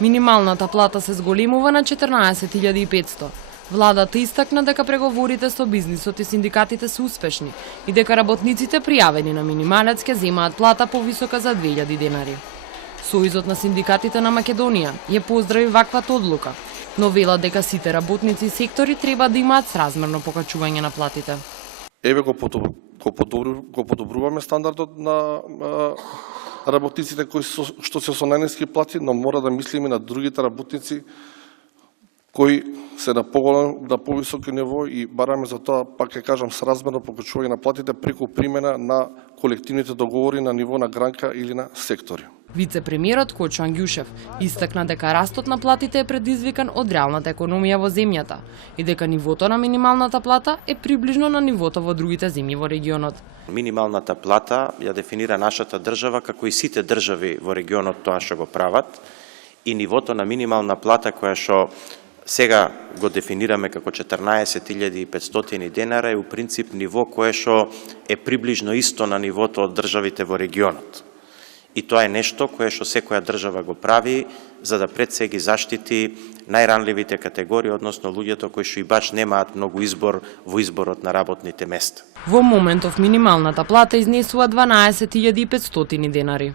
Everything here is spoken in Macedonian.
Минималната плата се зголемува на 14.500. Владата истакна дека преговорите со бизнисот и синдикатите се успешни и дека работниците пријавени на минималец ќе земаат плата повисока за 2000 денари. Сојузот на синдикатите на Македонија ја поздрави ваквата одлука, но вела дека сите работници и сектори треба да имаат сразмерно покачување на платите. Еве го подобруваме стандардот на работниците што се со најниски плати, но мора да мислиме на другите работници кои се на повисоко ниво и бараме за тоа, пак ќе кажам, сразмерно покачување на платите преку примена на колективните договори на ниво на гранка или на сектори. Вице-премиерот Кочо Ангјушев истакна дека растот на платите е предизвикан од реалната економија во земјата и дека нивото на минималната плата е приближно на нивото во другите земји во регионот. Минималната плата ја дефинира нашата држава, како и сите држави во регионот тоа што го прават, и нивото на минимална плата која што сега го дефинираме како 14.500 денара е у принцип ниво кое што е приближно исто на нивото од државите во регионот. И тоа е нешто кое што секоја држава го прави за да пред се ги заштити најранливите категории, односно луѓето кои што и баш немаат многу избор во изборот на работните места. Во моментов минималната плата изнесува 12.500 денари.